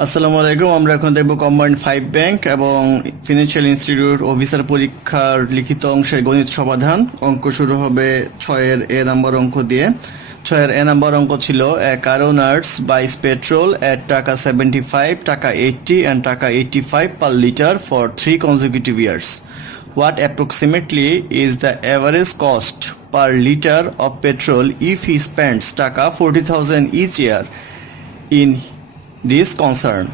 আসসালামু আলাইকুম। আমরা এখন দেখব কম্বাইন্ড 5 ব্যাংক এবং ফিনান্সিয়াল ইনস্টিটিউট অফিসার পরীক্ষার লিখিত অংশের গণিত সমাধান। অঙ্ক শুরু হবে 6 এর এ নাম্বার অঙ্ক দিয়ে। 6 এর এ নাম্বার অঙ্ক ছিল এ কার ওনার্স বাইস পেট্রোল এট টাকা 75, টাকা 80 and টাকা 85 per liter for 3 consecutive years. What approximately is the average cost per liter of petrol if he spends টাকা 40,000 each year in this concern?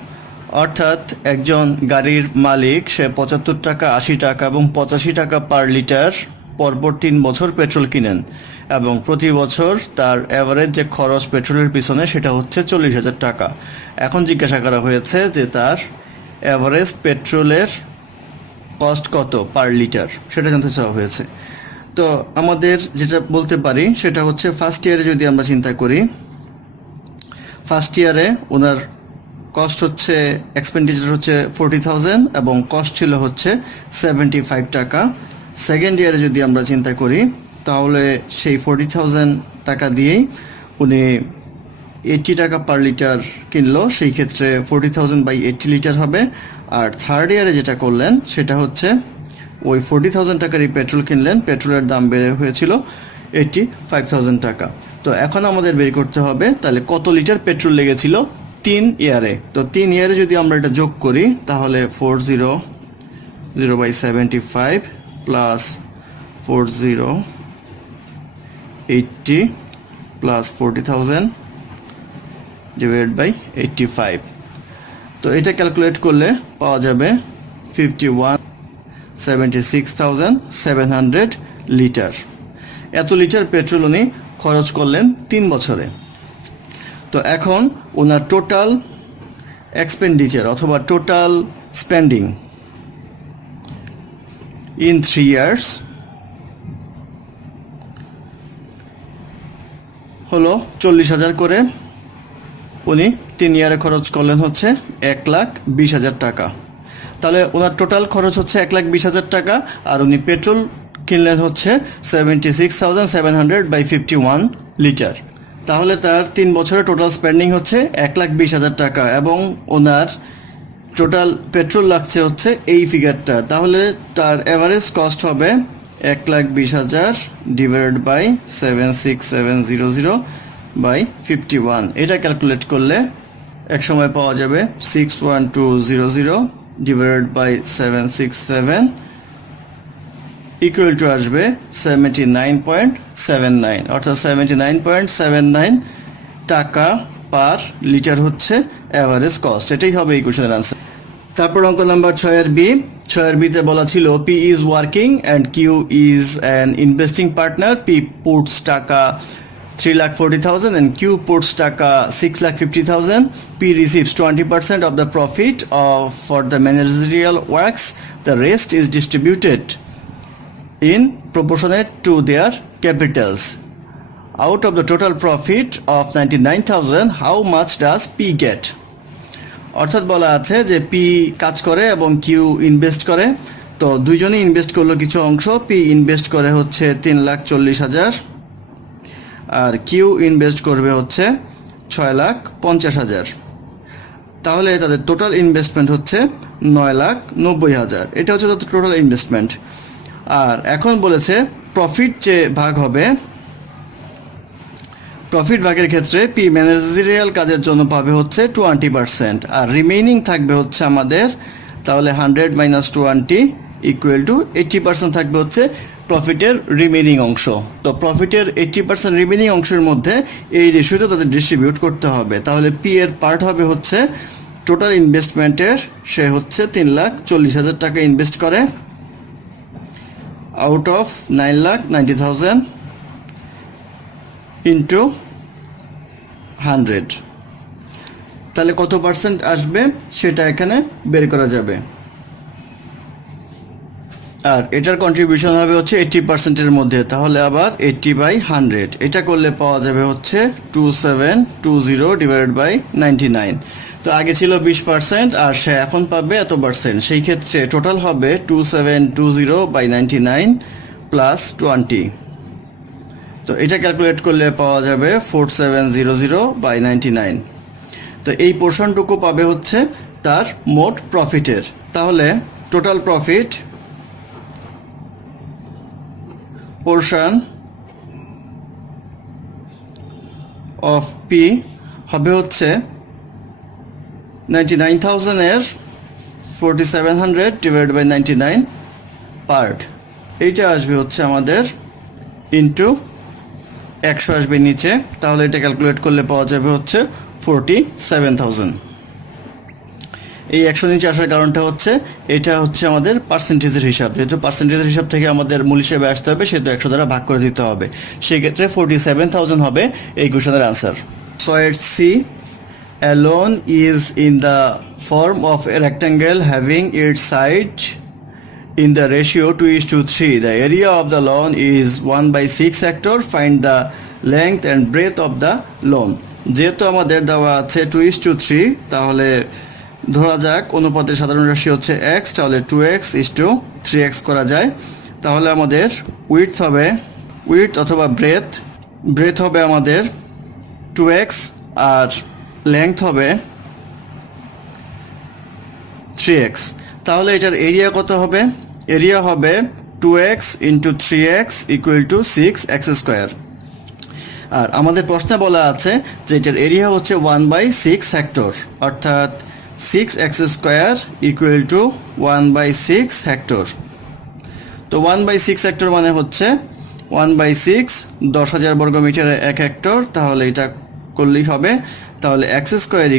অর্থাৎ একজন গাড়ির মালিক, সে 75 টাকা, 80 টাকা এবং 85 টাকা পার লিটার পরপর 3 বছর পেট্রোল কিনেন এবং প্রতি বছর তার অ্যাভারেজ যে খরচ পেট্রোলের পিছনে সেটা হচ্ছে 40,000 টাকা। এখন জিজ্ঞাসা করা হয়েছে যে তার অ্যাভারেজ পেট্রোলের কস্ট কত পার লিটার, সেটা জানতে চাওয়া হয়েছে। তো আমাদের যেটা বলতে পারি সেটা হচ্ছে ফার্স্ট ইয়ারে যদি আমরা চিন্তা করি, ফার্স্ট ইয়ারে ওনার কস্ট হচ্ছে এক্সপেন্ডিচার হচ্ছে 40,000 এবং কস্ট ছিল হচ্ছে 75 টাকা। সেকেন্ড ইয়ারে যদি আমরা চিন্তা করি তাহলে সেই 40,000 টাকা দিয়েই উনি 80 টাকা পার লিটার কিনলো, সেই ক্ষেত্রে 40,000 বাই 80 লিটার হবে। আর থার্ড ইয়ারে যেটা করলেন সেটা হচ্ছে ওই 40,000 টাকারই পেট্রোল কিনলেন, পেট্রোলের দাম বেড়ে হয়েছিল 85,000 টাকা। তো এখন আমাদের বের করতে হবে তাহলে কত লিটার পেট্রোল লেগেছিল 3 ইয়ারে। তো 3 ইয়ারে যদি আমরা এটা যোগ করি তাহলে 400/75 প্লাস 4080 প্লাস 40,000 ডিভাইডেড বাই 85। তো এটা ক্যালকুলেট করলে পাওয়া যাবে 76,700 লিটার। এত লিটার পেট্রোল উনি খরচ করলেন 3 বছরে। তো এখন ওনার টোটাল এক্সপেন্ডিচার অথবা টোটাল স্পেন্ডিং ইন 3 ইয়ার্স হলো 40,000 করে। উনি 3 ইয়ারে খরচ করলেন হচ্ছে 1,20,000 টাকা। তাহলে ওনার টোটাল খরচ হচ্ছে 1,20,000 টাকা আর উনি পেট্রোল কিনলেন হচ্ছে 76,700/51 লিটার। তাহলে তার 3 বছরের টোটাল স্পেন্ডিং হচ্ছে 1,20,000 টাকা এবং ওনার টোটাল পেট্রোল লাগছে হচ্ছে এই ফিগারটা। তাহলে তার অ্যাভারেজ কস্ট হবে 1,20,000 ডিভাইডেড বাই 76,700/51। এটা ক্যালকুলেট করলে এক সময় পাওয়া যাবে 61200 ডিভাইডেড বাই 767 ইকুয়াল টু আসবে 79.79, অর্থাৎ 79.79 টাকা পার লিটার হচ্ছে অ্যাভারেজ কস্ট। এটাই হবে এই কোশ্চেনের আনসার। তারপর অঙ্ক নাম্বার 6 বি। 6 বিতে বলা ছিল P is working and Q is an investing partner. P puts টাকা 3,40,000 and Q puts টাকা 6,50,000. P receives 20% of the profit for the managerial works. The rest is distributed in proportionate to their capitals. Out of the total profit of 99,000, how much does P get? অর্থাৎ বলা আছে যে P কাজ করে এবং Q invest করে। তো দুইজনেই ইনভেস্ট করলো কিছু অংশ। P ইনভেস্ট করে হচ্ছে 3,40,000 আর কিউ ইনভেস্ট করবে হচ্ছে 6,50,000। তাহলে তাদের টোটাল ইনভেস্টমেন্ট হচ্ছে 9,90,000। এটা হচ্ছে তাদের টোটাল ইনভেস্টমেন্ট। আর এখন বলেছে প্রফিট যে ভাগ হবে, প্রফিট ভাগের ক্ষেত্রে পি ম্যানেজারিয়াল কাজের জন্য পাবে হচ্ছে 20% আর রিমেইনিং থাকবে হচ্ছে আমাদের, তাহলে 100 মাইনাস 20 ইকুয়াল টু 80% থাকবে হচ্ছে প্রফিটের রিমেইনিং অংশ। তো প্রফিটের 80% রিমেইনিং অংশের মধ্যে এই রেশিওটা তাদের ডিস্ট্রিবিউট করতে হবে। তাহলে পি এর পার্ট হবে হচ্ছে টোটাল ইনভেস্টমেন্টের, সে হচ্ছে 3,40,000 টাকা ইনভেস্ট করে আউট অফ 9,90,000 ইন্টু 100। তাহলে কত পার্সেন্ট আসবে সেটা এখানে বের করা যাবে। আর এটার কন্ট্রিবিউশন হবে হচ্ছে 80%-এর মধ্যে, তাহলে আবার 80/100। এটা করলে পাওয়া যাবে হচ্ছে 2720 ডিভাইডেড বাই 99। তো আগে ছিল 20% আর সে এখন পাবে এত পার্সেন্ট, সেই ক্ষেত্রে টোটাল হবে 2720/99 প্লাস 20। তো এটা ক্যালকুলেট করলে পাওয়া যাবে 4700/99। তো তো এই পোর্শনটুকু পাবে হচ্ছে তার মোট প্রফিটের। তাহলে total profit portion of P হবে হচ্ছে 99,000 এর 4700 ডিভাইড বাই 99 পার্ট। এইটা আসবে হচ্ছে আমাদের ইন্টু 100 আসবে নিচে, তাহলে এটা ক্যালকুলেট করলে পাওয়া যাবে হচ্ছে 47,000। এই 100 নিচে আসার কারণটা হচ্ছে এটা হচ্ছে আমাদের পার্সেন্টেজের হিসাব, যেহেতু পার্সেন্টেজের হিসাব থেকে আমাদের মূল হিসেবে আসতে হবে, সেহেতু 100 দ্বারা ভাগ করে দিতে হবে। সেক্ষেত্রে 47,000 হবে এই কোশ্চেনের answer. So at C a loan is in the form of a rectangle having its side in the ratio 2:3. The area of the loan is 1/6 hectare. Find the length and breadth of the loan. যেহেতু আমাদের দেওয়া আছে 2:3, তাহলে ধরা যাক অনুপাতের সাধারণ রাশি হচ্ছে x, তাহলে 2x/3x করা যায়। তাহলে আমাদের উইডথ অথবা ব্রেথ হবে আমাদের 2x আর লেংথ হবে 3x। তাহলে এটার এরিয়া কত হবে? এরিয়া হবে 2x × 3x = 6x²। আর আমাদের প্রশ্নে বলা আছে যে এটার এরিয়া হচ্ছে 1/6 হেক্টর, অর্থাৎ 6x² = 1/6 হেক্টর। তো 1/6 হেক্টর মানে হচ্ছে 1/6 10,000 বর্গমিটারে 1 হেক্টর, তাহলে এটা করলেই হবে। তাহলে x²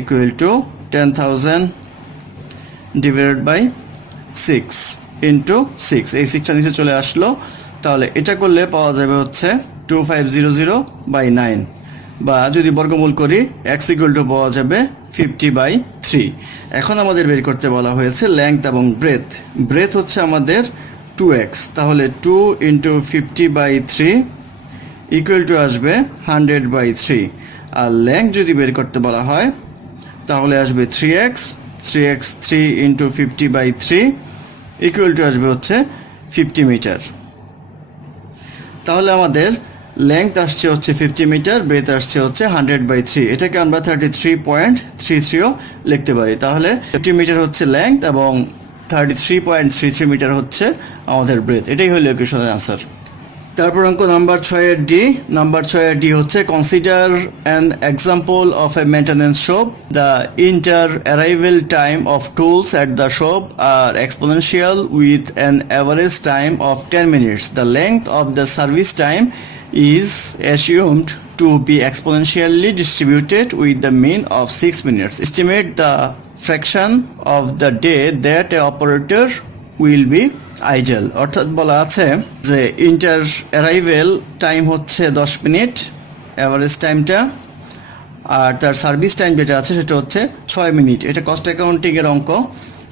= 10,000 ডিভাইডেড বাই 6 × 6, এই 6টা নিচে চলে আসলো। তাহলে এটা করলে পাওয়া যাবে হচ্ছে 2500/9, বা যদি বর্গমূল করি x = পাওয়া যাবে 50/3। এখন আমাদের বের করতে বলা হয়েছে লেংথ এবং ব্রেথ হচ্ছে আমাদের 2x, তাহলে 2 × 50/3 = আসবে 100/3। আর লেংথ যদি বের করতে বলা হয় তাহলে আসবে 3x 3 × 50/3 = আসবে হচ্ছে 50 মিটার। তাহলে আমাদের লেংথ আসছে হচ্ছে 50 মিটার, ব্রেথ আসছে হচ্ছে 100/3। এটাকে আমরা 33.33ও লিখতে পারি। তাহলে 50 মিটার হচ্ছে লেংথ এবং 33.33 মিটার হচ্ছে আমাদের ব্রেথ। এটাই হলো কোশ্চেনের আনসার। তারপর অঙ্ক নাম্বার 6 ডি হচ্ছে consider an example of A maintenance shop. The arrival time of tools at the shop are exponential with an average time of 10 minutes. The length of the service time is assumed to be exponentially distributed with the mean of 6 minutes. Estimate the fraction of the day that a operator will be idle. অর্থাৎ বলা আছে যে arrival time হচ্ছে 10 minute average টাইমটা, আর তার service time যেটা আছে সেটা হচ্ছে 6 মিনিট। এটা কস্ট অ্যাকাউন্টিংয়ের অঙ্ক,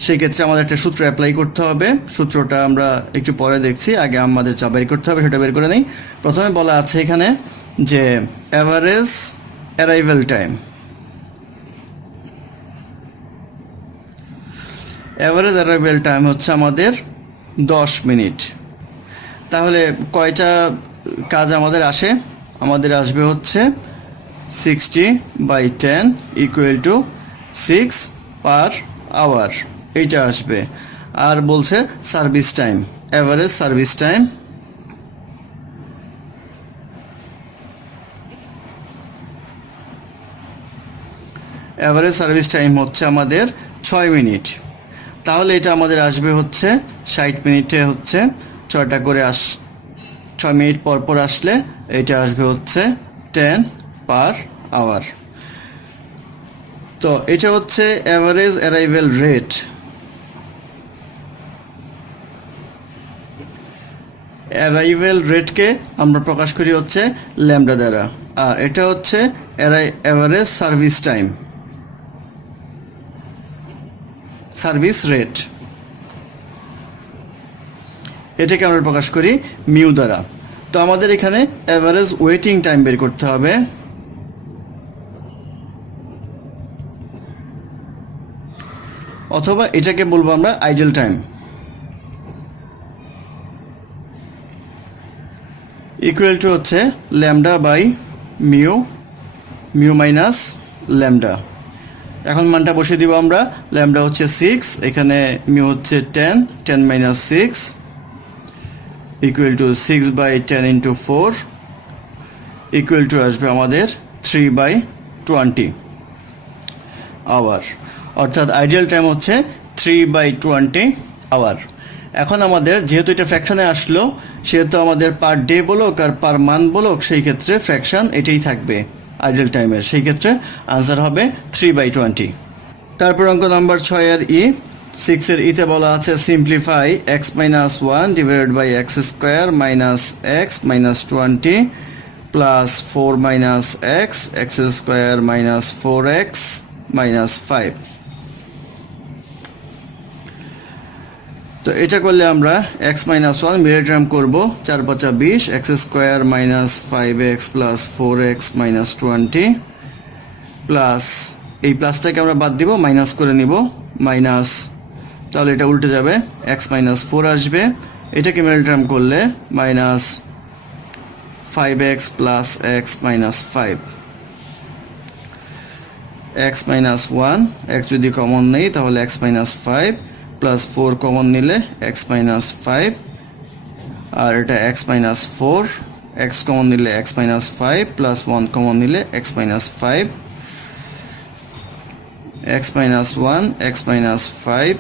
সেই ক্ষেত্রে আমাদের একটা সূত্র অ্যাপ্লাই করতে হবে। সূত্রটা আমরা একটু পরে দেখছি, আগে আমাদের যা বের করতে হবে সেটা বের করে নিই। প্রথমে বলা আছে এখানে যে অ্যাভারেজ অ্যারাইভেল টাইম হচ্ছে আমাদের 10 মিনিট। তাহলে কয়টা কাজ আমাদের আসে? আমাদের আসবে হচ্ছে 60/10 = 6 পার আওয়ার, এইটা আসবে। আর বলছে service time, average service time হচ্ছে আমাদের 6 মিনিট। তাহলে এটা আমাদের আসবে হচ্ছে 60 মিনিটে হচ্ছে 6টা করে 6 মিনিট পর আসলে এটা আসবে হচ্ছে 10 পার আওয়ার। তো এটা হচ্ছে অ্যাভারেজ অ্যারাইভেল রেট। অ্যারাইভেল রেটকে আমরা প্রকাশ করি হচ্ছে ল্যামডা দ্বারা, আর এটা হচ্ছে অ্যাভারেজ সার্ভিস রেট, এটাকে আমরা প্রকাশ করি মিউ দ্বারা। তো আমাদের এখানে অ্যাভারেজ ওয়েটিং টাইম বের করতে হবে। অথবা এটাকে বলবো আমরা আইডল টাইম, ইকুয়াল টু হচ্ছে lambda by mu minus lambda. এখন মানটা বসিয়ে দিব আমরা। ল্যামডা হচ্ছে 6, এখানে মিউ হচ্ছে 10, 10 minus 6 equal to 6/10 into 4 equal to আসবে আমাদের 3/20 আওয়ার, অর্থাৎ আইডিয়াল টাইম হচ্ছে 3/20 আওয়ার। এখন আমাদের যেহেতু এটা ফ্র্যাকশনে আসলো, সেহেতু আমাদের পার ডে বলুক আর পার মান্থ বলুক, সেই ক্ষেত্রে ফ্র্যাকশন এটাই থাকবে আইডিয়াল টাইমের। সেই ক্ষেত্রে আনসার হবে 3/20। তারপর অঙ্ক নাম্বার 6 এর 6 এর তে বলা আছে simplify x minus 1 divided by x square minus x minus 20 plus 4 minus x x square minus 4x minus 5। তো এটা করলে আমরা x মাইনাস 1 মিডল টার্ম করবো, 4 × 5 = 20, x square minus 5x plus 4x minus 20 plus এই প্লাসটাকে আমরা বাদ দিব, মাইনাস করে নিব, মাইনাস, তাহলে এটা উল্টে যাবে, x মাইনাস 4 আসবে, এটাকে মিডল টার্ম করলে minus 5x plus x minus 5, x minus 1, x যদি কমন নেই তাহলে x মাইনাস 5 প্লাস 4 কমন নিলে x মাইনাস 5, আর এটা x মাইনাস 4, x কমন নিলে x মাইনাস 5 প্লাস 1 কমন নিলে x minus 5, x minus 1, x minus 5,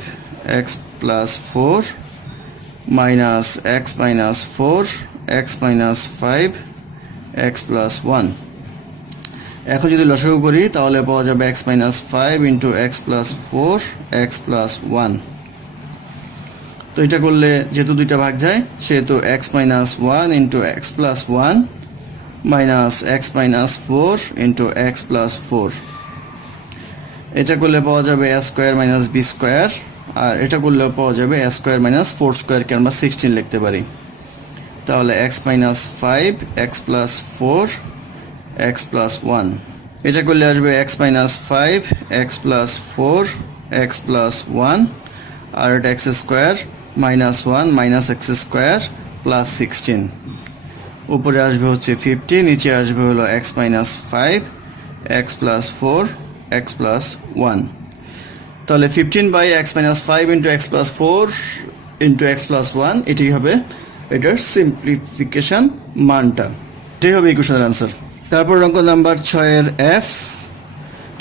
x plus 4 minus x minus 4, x minus 5, x plus 1। এখন যদি লসাগু করি তাহলে পাওয়া যাবে x minus 5 into x plus 4 x plus 1। তো এটা করলে যেহেতু দুইটা ভাগ যায়, সেহেতু x minus 1 into x plus 1 minus x minus 4 into x plus 4। এটা করলে পাওয়া যাবে a square minus b square, আর এটা করলেও পাওয়া যাবে a স্কোয়ার মাইনাস 4 স্কোয়ারকে আমরা 16 লিখতে পারি। তাহলে x minus 5 x plus 4 x plus 1। এটা করলে আসবে x minus 5 x plus 4 x plus 1, আর এটা x square minus 1 minus x square plus 16। উপরে আসবে হচ্ছে 50, নিচে আসবে হলো x minus 5 x plus 4 x plus 1। তাহলে 15/x minus 5 into x plus 4 into x plus 1, এটাই হবে এটার সিম্পলিফিকেশন মানটা। এটাই হবে ইকুয়েশনের আনসার। তারপর অঙ্ক নাম্বার 6 এর f।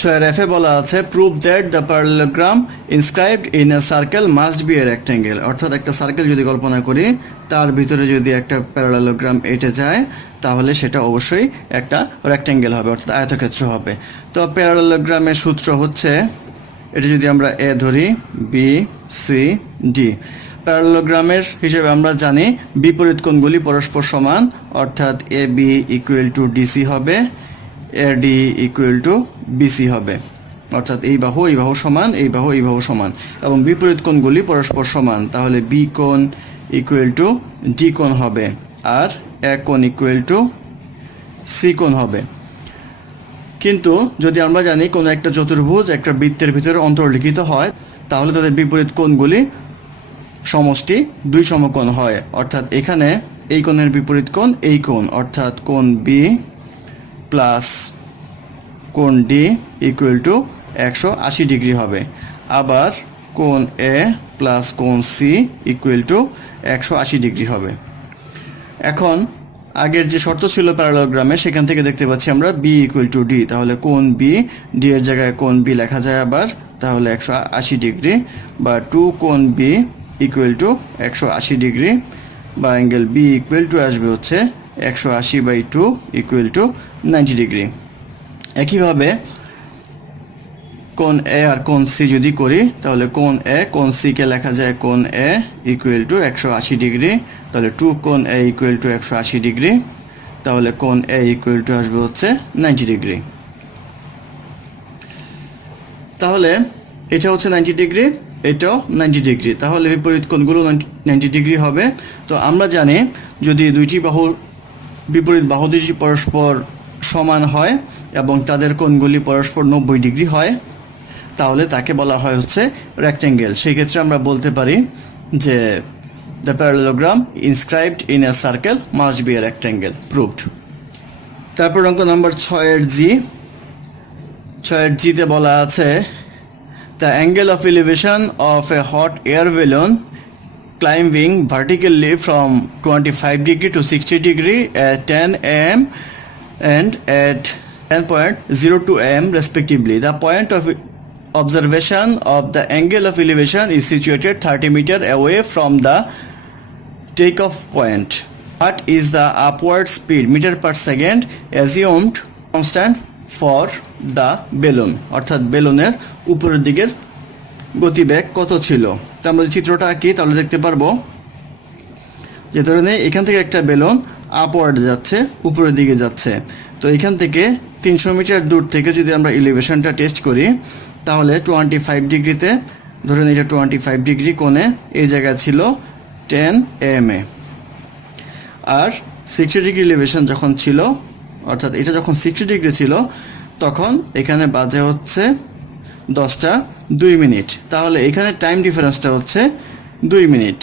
6 এর f এ বলা আছে prove that the parallelogram inscribed in a circle must be a rectangle. অর্থাৎ একটা সার্কেল যদি কল্পনা করি, তার ভিতরে যদি একটা প্যারালেলোগ্রাম এঁটে যায়, তাহলে সেটা অবশ্যই একটা রেক্ট্যাঙ্গেল হবে, অর্থাৎ আয়তক্ষেত্র হবে। তো প্যারালেলোগ্রামের সূত্র হচ্ছে, এটা যদি আমরা এ ধরি, বি সি ডি। প্যারালেলোগ্রামের হিসেবে আমরা জানি বিপরীত কোণগুলি পরস্পর সমান, অর্থাৎ A B equal to DC হবে, A D equal to BC হবে, অর্থাৎ এই বাহু সমান, এই বাহু সমান, এবং বিপরীত কোণগুলি পরস্পর সমান। তাহলে বি কোণ ইকুয়াল টু ডি কোণ হবে, আর এ কোণ ইকুয়াল টু সি কোণ হবে। কিন্তু যদি আমরা জানি কোনো একটা চতুর্ভুজ একটা বৃত্তের ভিতরে অন্তর্লিখিত হয়, তাহলে তাদের বিপরীত কোণগুলি সমষ্টি 2 সমকোণ হয়। অর্থাৎ এখানে এই কোণের বিপরীত কোণ এই কোণ, অর্থাৎ কোণ বি প্লাস কোণ ডি ইকুয়াল টু 180 ডিগ্রি হবে। আবার কোণ এ প্লাস কোণ সি ইকুয়াল টু 180 ডিগ্রি হবে। এখন আগের যে শর্ত ছিল প্যারালেলোগ্রামে, সেখান থেকে দেখতে পাচ্ছি আমরা বি ইকুয়াল টু ডি, তাহলে কোণ বি, ডি এর জায়গায় কোণ বি লেখা যায় আবার, তাহলে 180 ডিগ্রি, বা 2 কোণ বি ইকুয়াল টু 180 ডিগ্রি, বা অ্যাঙ্গেল বি ইকুয়াল টু আসবে হচ্ছে 180/2 ইকুয়াল টু 90 ডিগ্রি। একইভাবে কোণ এ আর কোণ সি যদি করি, তাহলে কোণ এ কোণ সি কে লেখা যায় কোণ এ ইকুয়াল টু 180 ডিগ্রি, তাহলে 2 কোণ এ ইকুয়াল টু 180 ডিগ্রি, তাহলে কোণ এ ইকুয়াল টু আসবে হচ্ছে 90 ডিগ্রি। তাহলে এটা হচ্ছে 90 ডিগ্রি, এটাও 90 ডিগ্রি, তাহলে বিপরীত কোণগুলো 90 ডিগ্রি হবে। তো আমরা জানি যদি দুইটি বাহুর বিপরীত বাহু দুটি পরস্পর সমান হয় এবং তাদের কোণগুলি পরস্পর 90 ডিগ্রি হয়, তাহলে তাকে বলা হয় হচ্ছে রেক্ট্যাঙ্গেল। সেই ক্ষেত্রে আমরা বলতে পারি যে the parallelogram inscribed in a circle must be a rectangle, proved. তারপর অঙ্ক নাম্বার 6 এর জি। ছয়ের জিতে বলা আছে the angle of elevation of A hot air balloon climbing vertically from 25 degree to 60 degree at 10 am and at 10.02 am respectively. The point of observation of the angle of elevation is situated 30 meter away from the takeoff point. What is the upward speed meter per second assumed constant for the balloon? অর্থাৎ বেলুনের উপরের দিকের গতিবেগ কত ছিল? তো আমরা চিত্রটা আঁকি তাহলে দেখতে পারবো যে ধরে নেই এখান থেকে একটা বেলুন আপওয়ার্ড যাচ্ছে, উপরের দিকে যাচ্ছে। তো এখান থেকে 300 মিটার দূর থেকে যদি আমরা এলিভেশনটা টেস্ট করি তাহলে 25 ডিগ্রিতে ধরে নিই এটা 25 ডিগ্রি কোণে এই জায়গায় ছিল 10 am এ, আর 60 ডিগ্রি এলিভেশন যখন ছিল অর্থাৎ এটা যখন 60 ডিগ্রি ছিল তখন এখানে বাজে হচ্ছে 10টা 2 মিনিট। তাহলে এখানে টাইম ডিফারেন্সটা হচ্ছে 2 মিনিট।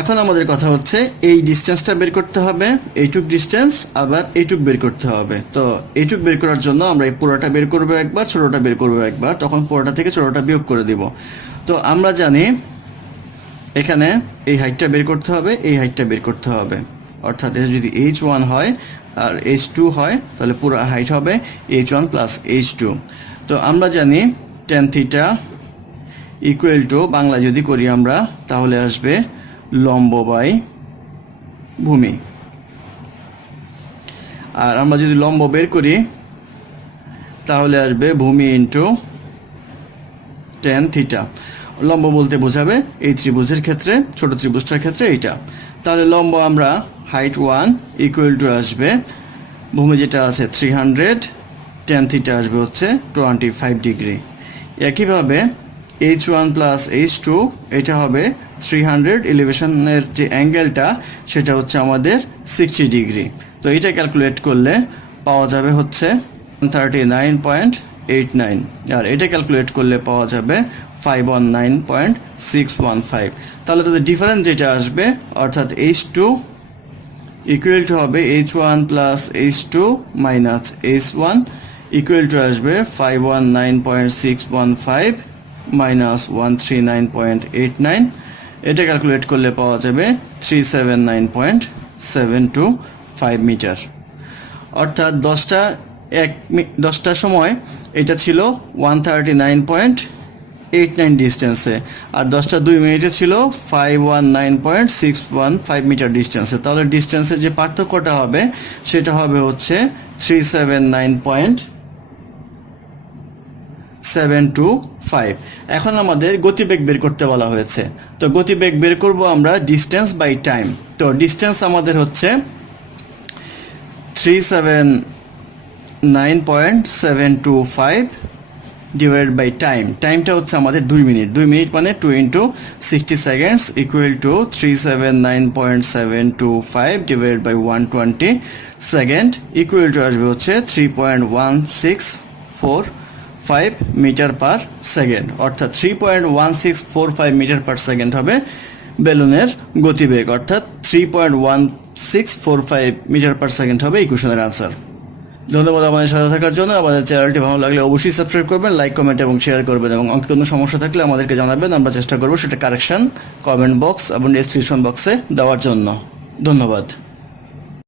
এখন আমাদের কথা হচ্ছে এই ডিস্টেন্সটা বের করতে হবে, এইটুক ডিস্টেন্স আবার এইটুক বের করতে হবে। তো এইটুক বের করার জন্য আমরা এই পুরোটা বের করবো একবার, ছোটোটা বের করবো একবার, তখন পুরোটা থেকে ছোটোটা বিয়োগ করে দিব। তো আমরা জানি এখানে এই হাইটটা বের করতে হবে, এই হাইটটা বের করতে হবে, অর্থাৎ এটা যদি h1 হয় আর h2 হয় তাহলে পুরো হাইট হবে h1 প্লাস h2। তো আমরা জানি tan theta equal to Bangla যদি করি আমরা তাহলে আসবে লম্ব বাই ভূমি, আর আমরা যদি লম্ব বের করি তাহলে আসবে ভূমি ইন্টু tan থিটা। লম্ব বলতে বোঝাবে এই ত্রিভুজের ক্ষেত্রে, ছোট ত্রিভুজটার ক্ষেত্রে এইটা। তাহলে লম্ব আমরা হাইট 1 ইকুয়াল টু আসবে ভূমি যেটা আছে 300, tan থিটা আসবে হচ্ছে 25 ডিগ্রি। একইভাবে h1 প্লাস h2 এটা হবে 300, এলিভেশনের যে অ্যাঙ্গেলটা সেটা হচ্ছে আমাদের 60 ডিগ্রি। তো এটা ক্যালকুলেট করলে পাওয়া যাবে হচ্ছে 139.89, আর এটা ক্যালকুলেট করলে পাওয়া যাবে 519.615। তাহলে তাদের ডিফারেন্স যেটা আসবে অর্থাৎ h2 ইকুয়াল টু হবে h1 plus h2 minus h1 equal to আসবে 519.615 মাইনাস 139.89। এটা ক্যালকুলেট করলে পাওয়া যাবে 379.725 মিটার। অর্থাৎ 10টার সময় এটা ছিল 139.89 ডিস্টেন্সে, আর 10টা 2 মিনিটে ছিল 519.615 মিটার ডিস্টেন্সে। তাহলে ডিস্টেন্সের যে পার্থক্যটা হবে সেটা হবে হচ্ছে 379.725। এখন আমাদের গতিবেগ বের করতে বলা হয়েছে, তো গতিবেগ বের করব আমরা ডিস্টেন্স বাই টাইম। তো ডিস্টেন্স আমাদের হচ্ছে 379.725 ডিভাইড বাই টাইম। টাইমটা হচ্ছে আমাদের 2 মিনিট, 2 মিনিট মানে 2 into 60 seconds equal to 379.725 divide by 120 second equal to আসবে হচ্ছে 3.1645 মিটার পার সেকেন্ড। অর্থাৎ 3.1645 মিটার পার সেকেন্ড হবে বেলুনের গতিবেগ, অর্থাৎ 3.1645 মিটার পার সেকেন্ড হবে এই কোশ্চেনের আনসার। ধন্যবাদ আমাদের সাথে থাকার জন্য। আমাদের চ্যানেলটি ভালো লাগলে অবশ্যই সাবস্ক্রাইব করবেন, লাইক কমেন্ট এবং শেয়ার করবেন, এবং অঙ্কে কোনো সমস্যা থাকলে আমাদেরকে জানাবেন, আমরা চেষ্টা করব সেটা কারেকশন কমেন্ট বক্স এবং ডেসক্রিপশন বক্সে দেওয়ার জন্য। ধন্যবাদ।